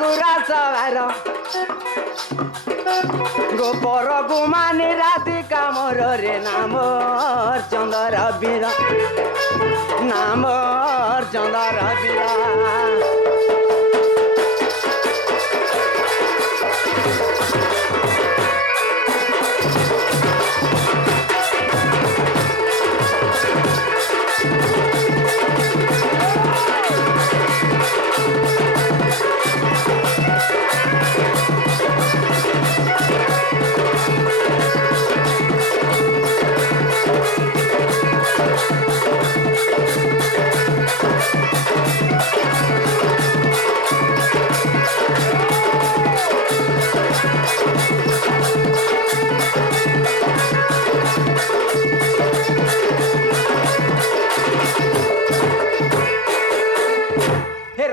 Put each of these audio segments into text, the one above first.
গুরা সবার গোপর গুমানি রাতি কামর রে নামর চন্দর বীর নামর চন্দর বীর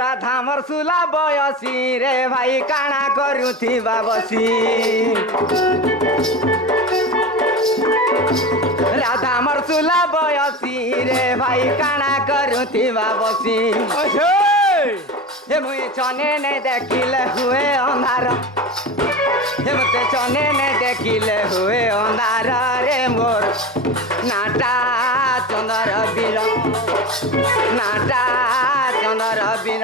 রাধামর সুলা বয়সী রে ভাই কাଣା করুথিবা বসি রাধামর সুলা বয়সী রে ভাই কাଣା করুথিবা বসি হে মুই চনে নে দেখিলে হুয়ে অন্ধার হে মতে চনে নে দেখিলে হুয়ে অন্ধার রে মোর নাটা চন্দর বীর নাটা চন্দর বীর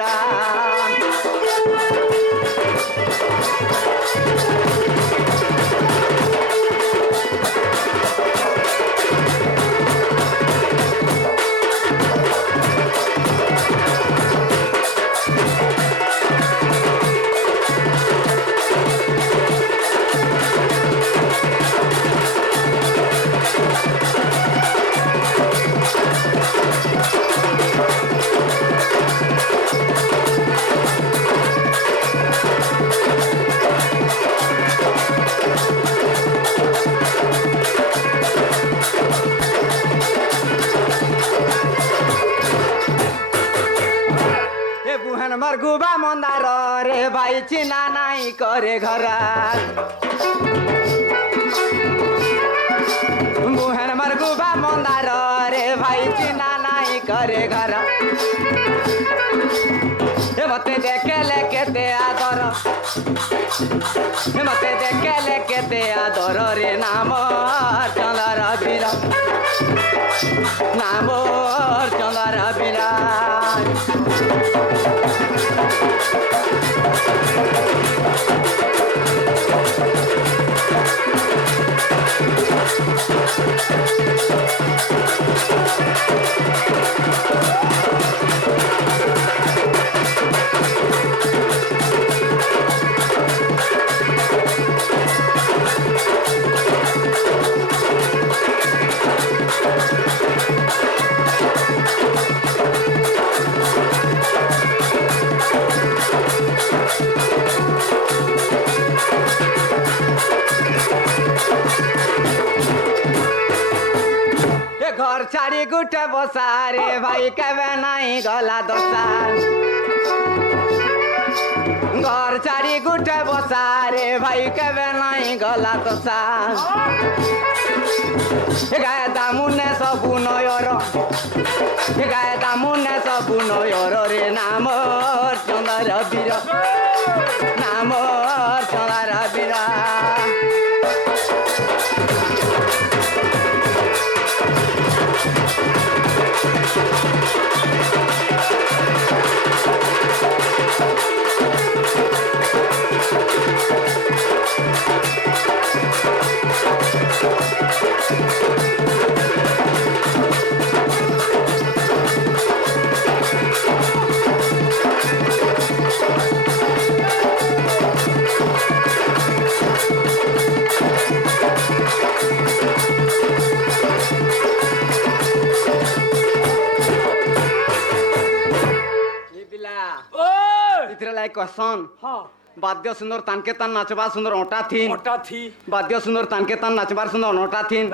গুবা মন্দার রে ভাই চিনা নাই করে ঘরা মুহেন মার গুবা মন্দার রে ভাই চিনা নাই করে ঘরা মতে দেখেলে কেতে আদর মতে দেখেলে কেতে আদর রে নাম চন্দর বীর নাম চন্দর বীর ঘর ছাড়ি গুটে বসা রে ভাই কেবে নাই গলা দশা ঘর ছাড়ি গুটে বসা রে ভাই কেবে নাই গলা দশা গায়ে দামুনে সবু নয়র গায়ে দামুনে সবু নয়র রে নাম চন্দর বীর নাম চন্দর বীর কসন বাদ্য সুন্দর তানকে তান নাচবা সুন্দর ওটা থি বাদ্য সুন্দর তানকে তান নাচবার সুন্দর ওটা থিন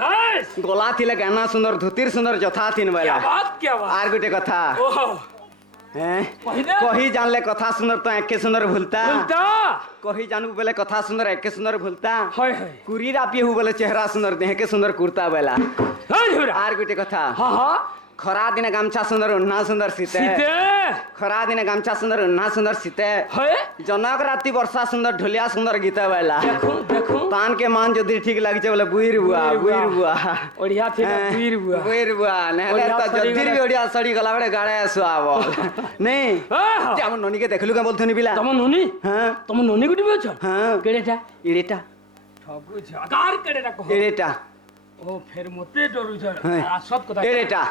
গলা থিলে গানা সুন্দর ধুতির সুন্দর যথা থিন বেলা আর গোটে কথা কহি জানলে কথা সুন্দর তো একে সুন্দর ভুলতা কহি जानू बोले कथा सुंदर एक सुंदर भूलता कुरी रापी हु बोले चेहरा सुंदर देह के सुंदर कुर्ता बेला आर गोटे कथा খরা দিনে গামছা সুন্দর উন্না সুন্দর শীতে খরা দিনে গামছা সুন্দর উন্না সুন্দর শীতে জনক রাতি বর্ষা সুন্দর ঢোলিয়া সুন্দর গীতা বাইলা তান के मान যদি ঠিক লাগছে বলে বুইর বুয়া ओडिया थे বুইর বুয়া নেলে তো জদির বি ওডিয়া সড়ি গলা বড়ে গাড়ে আসুয়াব নেই যে আমার ননি কে দেখলু কে বলথনি বিলা तम नोनी হ্যাঁ तम नोनी गुडी बेच হ্যাঁ केडेटा ইড়েটা ठगु छ आकार केडेटा कहो ইড়েটা ओ फिर मते डरु छ হ্যাঁ सब कथा ইড়েটা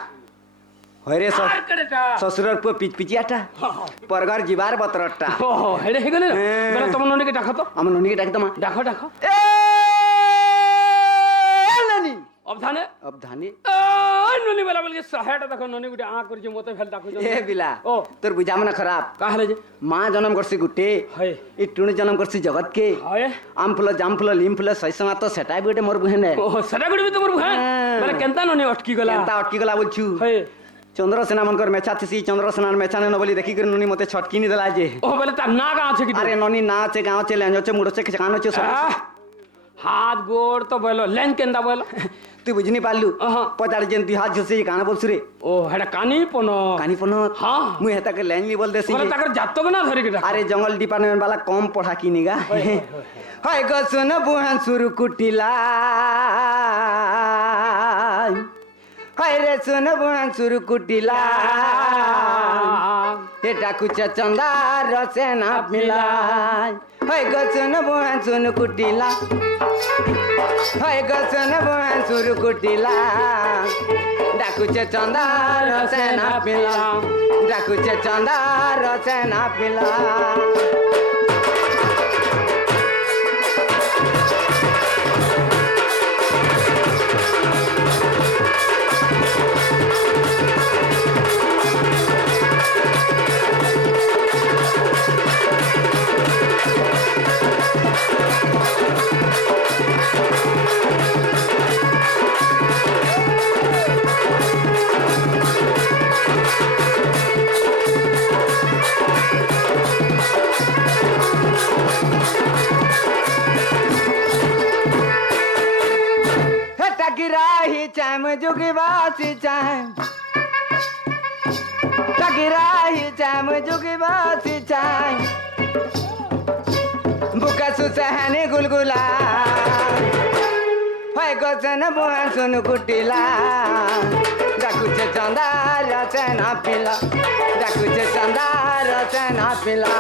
হইরে आकार केडेटा শ্বশুরের পুয়া পিচপিচিয়াটা পরগার জিবার বতরটা ओ हेडे हे गले बले तम नोनी के डाखो तो আমার ননিকে ডাক দমা डाखो डाखो এ নানি अब थाने अब धानी नोनी वाला बोल के सहायता देखो नोनी गुडी आ कर जे मते फेल डाखो এ বিলা ओ তোর বুঝা মনে খারাপ काहले जे মা জন্ম করছি গুটে हाय এই টুনি জন্ম করছি জগৎ কে हाय আম ফুল জাম ফুল লিম ফুল সৈসঙ্গা তো সেটাই বি গোটে মোর বুহেনে ओ सदा गुडी तमर भाई बले केनता नोनी अटकी गला কেনতা অটকি গলা বলছু हाय চন্দ্রসেনা মনকর মেছা থিসি চন্দ্রসেনার মেছানে ন বলি দেখি করে ননি মতে ছটকিনি দেলা যে ओ बले ता ना का আছে কি আরে ননি না আছে গাঁও আছে লেঞ্জ আছে মুড় আছে কান আছে সব हाथ गोड़ तो बोलो लेन केंदा बोलो তুই বুঝনি পারলু পচাড়ি যেন তুই হাত ঝুসি কান বলছু রে ओ हेडा कानी पनो কানি পন हां মুই হেতাকে লেঞ্জলি বল দেছি बोले ताकर जातो के ना धरि के আরে জঙ্গল ডিপার্টমেন্ট वाला কম পড়া কিনি গা হয় গো শুন বুহান সুরু কুটিলা হয় রে শুন বুহান সুরু কুটিলা এটা কুচা চন্দার সেনা মিলাই হয় গো শুন বুহান সুরু কুটিলা হয় গো শুন বুহান সুরু কুটিলা ডাকুছে চন্দার সেনা পিলা ডাকুছে চন্দার সেনা পিলা टगिराही चैम जुगी बासी चैम टगिराही चैम जुगी बासी चैम बुका सुसहने गुलगुला है गोसन बुआ सुन कुटिला डाकुचे चंदार सेना पिला डाकुचे चंदार सेना पिला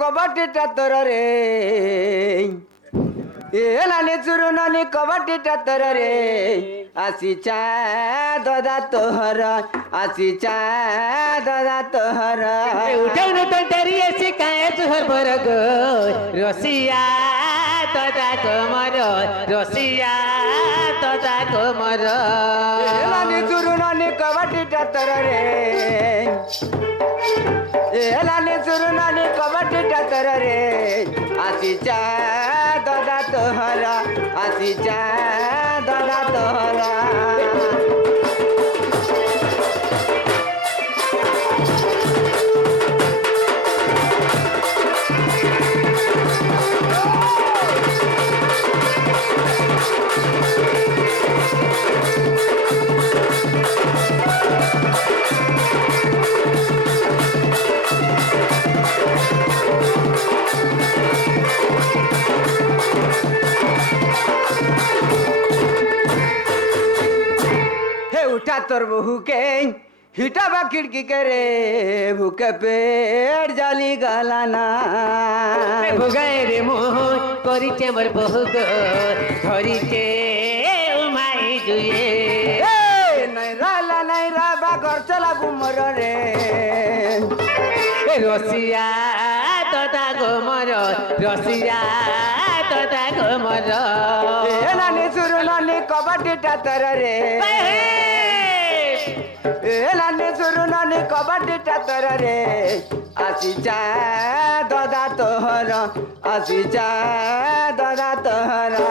কবাটিটা তোর রে এ নানি চুরু নানি কবাটিটা তোর রে আসি চা দাদা তোহর আসি চা দাদা তোহর উঠাউন তন্টারি এসে কায়ে তোহর বরগ রসিয়া দাদা কোমর রসিয়া দাদা কোমর এ নানি চুরু নানি কবাটিটা তোর রে এ নানি চুরু নানি কবাটিটা তোর রে আসি চা দাদা তোহর আসি চা দাদা তোহর उठा तोर बहू के हिटाबा खिड़की करे भूखे पेट जाली गालाना भुगाए रे मोह करिचे मोर बहु गो धरिचे उमाई जुए नहीं राबा घर चला बुमर रे रसिया तोता गोमर रसिया দাদা গো মর এ নানি সুরু নানি কবাডিটা তোর রে এ নানি সুরু নানি কবাডিটা তোর রে আসি যা দাদা তোহর আসি যা দাদা তোহরা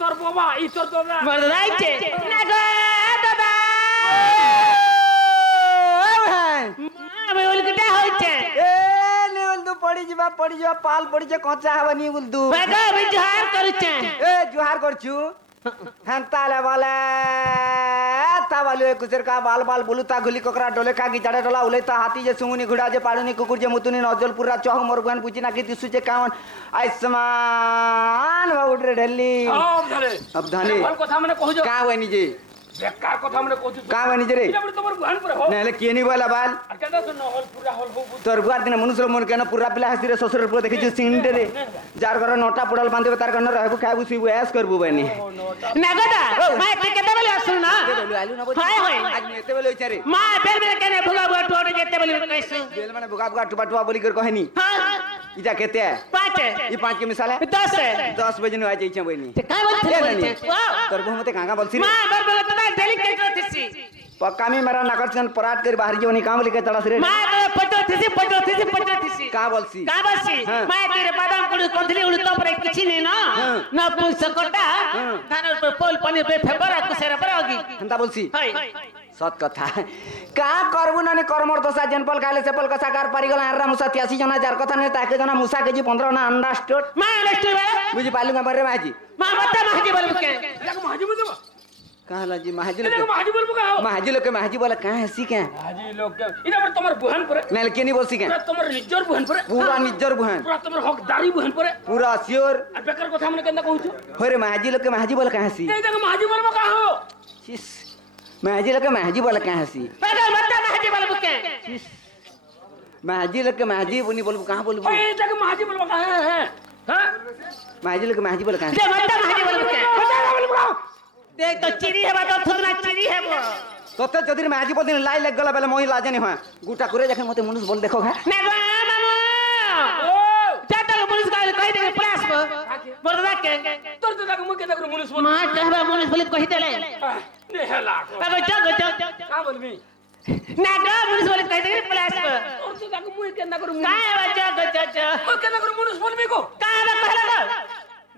তোর বাবা ই তোর দাদা বড়াইছে না গো দাদা আমি উল্টা হইছে এ নে বলদু পড়ি যা পাল পড়ি যা কচা হবনি বলদু বাগা বিহার করছে এ জুহার করছু হন্তালে বলে তা বালু একুশের কা বাল বাল বলু তা গুলি কোকরা ডলে কা গিজাড়ে ডলা উলে তা হাতি যে সুমুনি ঘুড়া যে পাড়ুনি কুকুর যে মুতুনি নজল পুরা চহ মরগুয়ান পুচি নাকি দিসু যে কামন আইসমান বাউডরে ঢেলি अब धाने কথা মানে কহুছ का हुआ निजे বেকার কথা মানে কহুছ का हुआ निजे रे এটা বলে তোমার গুহান পরে হো नेले के नहीं बोला बाल আর কেন শুন হল পুরা হল হো তোর বুয়ার দিনে মনুষ্য মন কেন পুরা পিলা হাসিরে শ্বশুরের পুরো দেখিছু সিংডে রে যার ঘরে নটা পুডাল বাঁধিবে তার ঘরে रहबु খাইবু সিবু এস করবু বানি না গো দা মা কেতে বলে আসু না বলু আলু না হয় হয় আজ নেতে বলে হইছে রে মা বেল বেল কেনে ভুগা ভুগা টোড়ে যেতে বলে কইছো बेल माने बुगा बुगा टुपा टुपा बोली कर कहनी हां इजा केते पाँच ई पांच के मिसाल है 10 बजे न आ जाई छ बनी ते काय बोलते तोर बहुमते कांगा बोलसी रे मां बर बोले तो डेली कैसे थीसी पक्का में मेरा नकरचन पराट कर बाहर जीवनी काम लेके चढ़ा रे मां पटो थीसी का बोलसी का बसी हाँ। मां तेरे बादाम कुड़ी कोंथली उड़ी तो पर किछि नहीं ना हाँ। ना पुसकटा हाँ। धान पर पोल पानी पे फेबरा कुसेरा पर होगी हंता बोलसी हाय सत कथा का करबु नने कर्मर दशा जनपल खाले सेपल कसा कार परिगला हररा मुसा 83 जना जार कथा ने ताके जना मुसा केजी 15 ना अंडरस्टूड मां लेस्टू बुझी पालूंगा बरे माजी मां बता माजी बोल के এটা মাঝি বলবো कहला जी महाजी এটা लोग মাঝি বলবো কা হো महाजी लोग के महाजी बोला कहां है सी क्या মাঝি লোক এটা বলে তোমার গুহান পরে नेल के नहीं बोलसी क्या পুরা তোমার নিজর গুহান পরে पूरा निज्जर बुहान পুরা তোমার হকদারি গুহান পরে पूरा श्योर আর বেকার কথা মানে কেন কহুছ होरे महाजी लोग के महाजी बोला कहां सी এইটা মাঝি বলবো কা হো चिस महाजी लोग के महाजी बोला कहां सी बता बता माजी बोल के महाजी लोग के महाजी बोनी बोलबो कहां बोलबो এইটা মাঝি বলবো কা হ্যাঁ হ্যাঁ महाजी लोग के महाजी बोला कहां दे बता माजी बोल के কথা বলবো কা देख तो चिड़ी है बात थुना चिड़ी है वो तोते जदिर महाजी बोल दिन लाई लग गला बेले मोही लाजे नहीं हुआ गुटा करे जखे मते मनुष्य बोल देखो है ना गो मामू ও जाता पुलिस का कहि दे पुलिस को बोल दे के তোর তো তাকে মুখে দেখো মনুষ্য বল मां कहबा पुलिस बोले कहि देले নে হেলা अब जा কা বলবি ना गो पुलिस बोले कहि दे पुलिस को তোর তো তাকে মুখে কেন করু काय जा ও কেন করু মনুষ্য বলবি কো काय कहला गो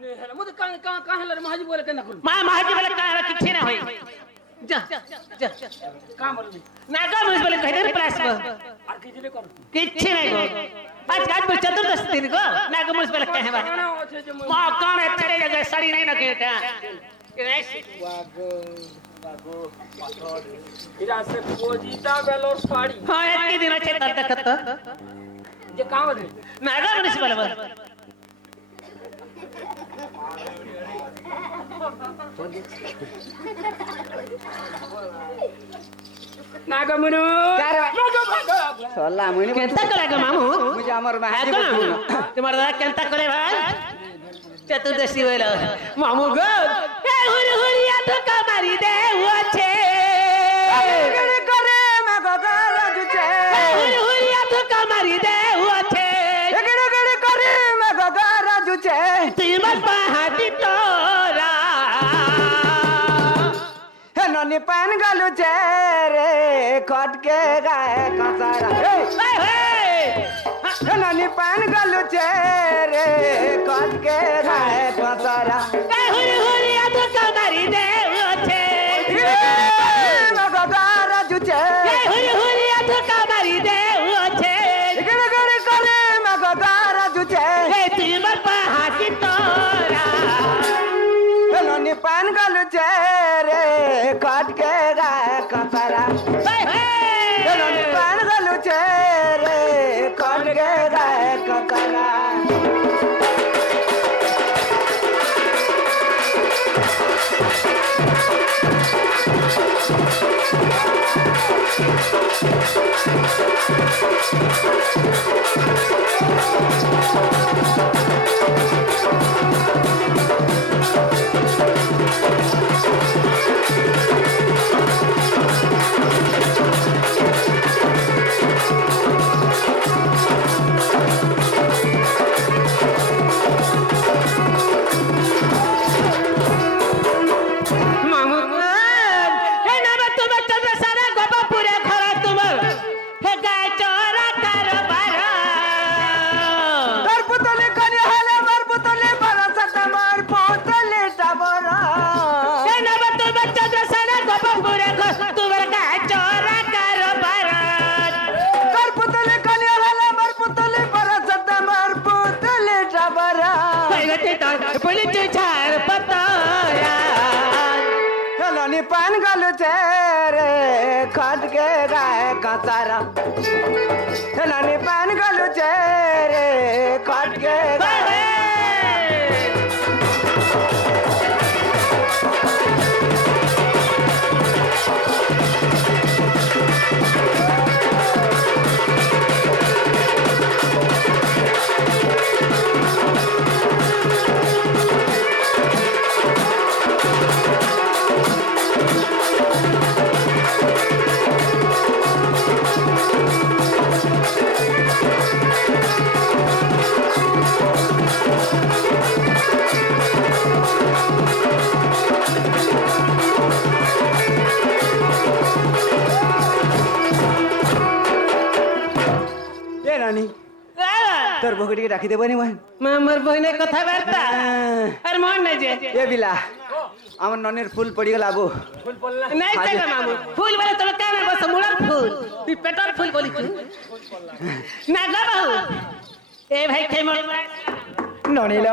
নে হেলা মতে কা কা কা হেলা মাঝি বলে কেন করু मां माजी बोले काय किछि ना होई जा কা বলবি ना गो पुलिस बोले कहि दे पुलिस को আর কি দিলে কর किछि नहीं गो आज पर चतुर्दश दिन को ना गो पुलिस बोले कहबा না আছে যে मां कान तेरे जगह सड़ी नहीं ना केटा এরা সে পজিতা বেলর শাড়ি हां एक दिन अच्छे तर देखत যে কা বলে ना गो पुलिस बोले নাগমনু কারে? নাগমনু सल्ला मुनी केंता करे गो मामू मुझे अमर महाजी आको बोल ना तुम्हारा दादा केंता करे भाई चतुर्दशी बोलो मामू गो ए हुरी हुरी तो कमारी दे हुआ छे करे करे मैं गगरा जुचे ए हुरी हुरी तो कमारी दे हुआ छे करे करे करे मैं गगरा जुचे तीमत पहाड़ी तोरा हे ननी पान गलु रे खट के गाय कसारा हे ननी पान गलु रे खट के गाय कसारा ए हुरी हुरी तो कमारी दे हुआ छे मैं गगरा जुचे ए हुरी हुरी तो कमारी दे हुआ छे करे करे करे मैं गगरा जुचे ए तीमत पहाड़ी तोरा ननी पान गलु छे रे खट के गाय कतरा पान गलु छे रे खट के गाय कतरा ननी पान गलु छे रे खट के गाय তোর বকুটিকে রাখি দেবনি মন মামার বইনে কথাবার্তা আর মন নাই যে এ বিলা আমার ননের ফুল পড়ি গেল আবু ফুল পড়লা নাই চাইবা মামু ফুল বলে তোর কানে বস মুলার ফুল তুই পেটর ফুল বলি তুই না গো বাহু এ ভাই খাই মর ননিল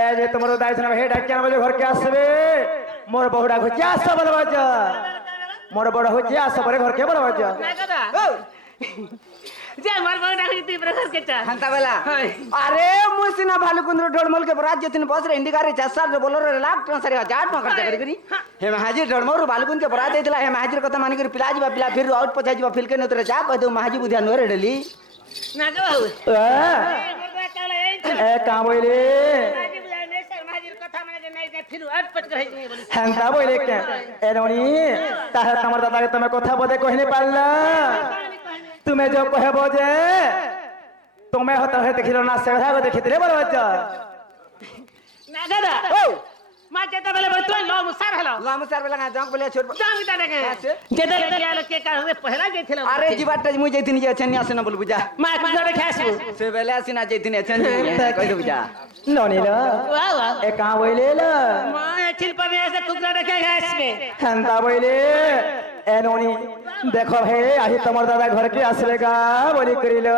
এ যে তোমার দাই শোনা হে ডাকিয়া বলে ঘরকে আসবে মোর বহুড়া ঘুচি আস বল বাজ মোর বড় হচ্ছে আস পরে ঘরকে বল বাজ না গো যে আমার বউ ডাকি তুই প্রকাশ কে চা হান্তা বেলা আরে মুসিনা ভালুকুন্দ্র ঢোলমল के बरात जतिन बस रे इंडिका रे 4 बोलर रे लाख टका सारे 1000 टका खर्च करी हे महाजी ढोलमर भालुकुन के बरात देला हे महाजी कथा मानी कर पिला जीवा पिला फिर आउट पछा जीवा फिल के नतरे जा कह दो महाजी बुधिया नरे डली ना गो बाहु ए का बोले महाजी बुझाय ने सर महाजी कथा माने जे नहीं फिर आउट पछ कर है बोली हांता बोले के ए नोनी ताहे तमर दादा के तमे कथा बदे कहने पारला तुम्हें जो कहबो जे तुम्हें होता है देखिलो ना सेवधा को देखितरे बोल बच्चा ना गदा ओ मा जेता बेले तो लो मुसार हलो लामसार बेला जंग बोले छोड़ जाम बिता देखे जेता लिया लो के का हमें पहला जेथिलो अरे जीवाट मु जैतिन जे छन्नी आसे न बोल बुझा मा जोड़े खासु से बेला सिना जैतिन छन्नी कह दो बुझा नोनीला वाह वाह ए का बोले ल मा छिल पर ऐसे टुकड़ा रखे घास में हंता बोले ए नोनी देखो हे आही तमर दादा घर के आसलेगा बोली करिलो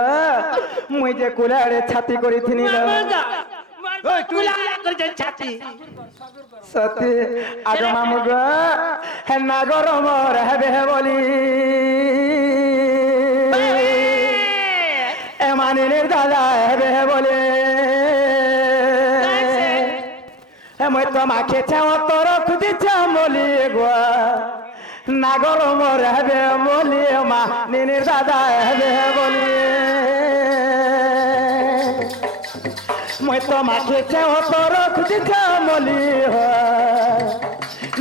मुई जे कुलाड़े छाती करिथिनी ल ओए कुला कर जे छाती सती आगो मामुगा हे नागर मोर हेबे बोली ए मानी दादा हेबे बोले हे মই তো মাকে চাও তোর খুদি চামলি গো নাগর মোর হেবে বলি মা নিনি দাদা হেবে বলি মই তো মাকে চাও তোর খুদি চামলি হো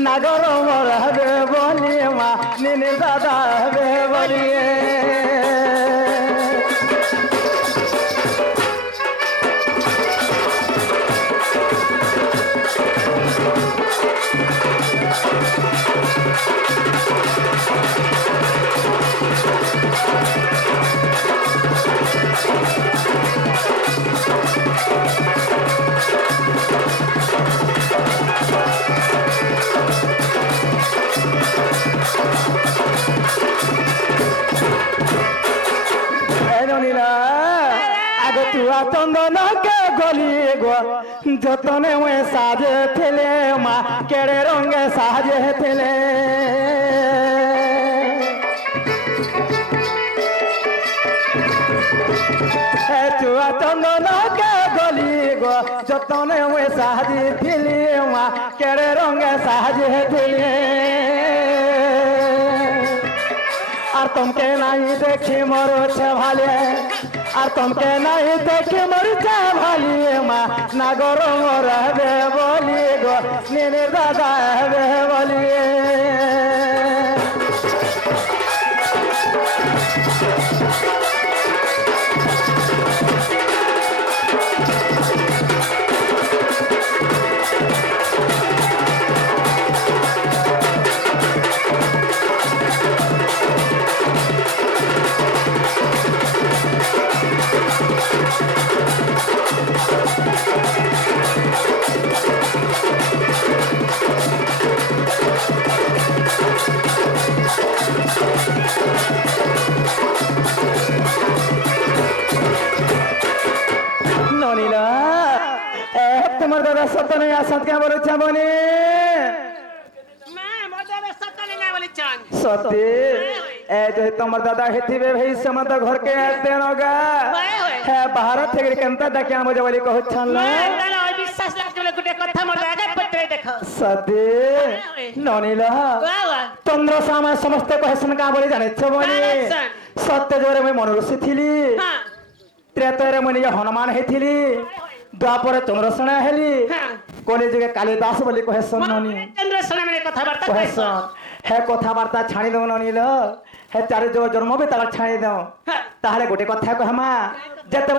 নাগর মোর হেবে বলি মা নিনি দাদা হেবে বলি तुआ चंदन के गली गो जतने में साजे थे माँ केड़े रंगे साजे थे গুয়া চন্দন কে গলি গো যতনে মুই সাজি থিলি মা কেড়ে রঙে সাজি থিলি আর তোমকে নাই দেখি মরছে ভালে আর তোমকে নাই দেখি মরছে ভালি মা নাগর মরবে বলি গো নিনি দাদা হবে বলি ননিলা তোমার দাদা সত্য নেই আসত কে বলেছে মনে না মজারে সতনে না বলিছন সত্যি এই যে তোমার দাদা হেতিবে ভাই সমত ঘরকে আসতে নগা ভাই হয় হ্যাঁ বাহার থেকে কেনতা দেখে আমি বলি কহছন না না ওই বিশ্বাস লাগলে গুটে কথা মোর আগে পত্রে দেখো সত্যি ননিলা বাবা চন্দ্র সামা সমস্ত কহেছেন কা বলি জানিছ বলি জানিছেন। সত্য জোরে মই মনরসি থিলি হ্যাঁ ত্রেতরে মই নিজে হনুমান হেথিলি দ্বাপরে চন্দ্রসেনা হেলি হ্যাঁ কলি যুগে কালিদাস বলি কহেছেন ননি চন্দ্র সোনামে কথাবার্তা কইছ কহেছেন হে কথাবার্তা ছাড়ি দেব ননিল হে চারি জন্ম বি তারা ছাড়ি দেও হ্যাঁ তাহলে গোটে কথা কহমা যেতে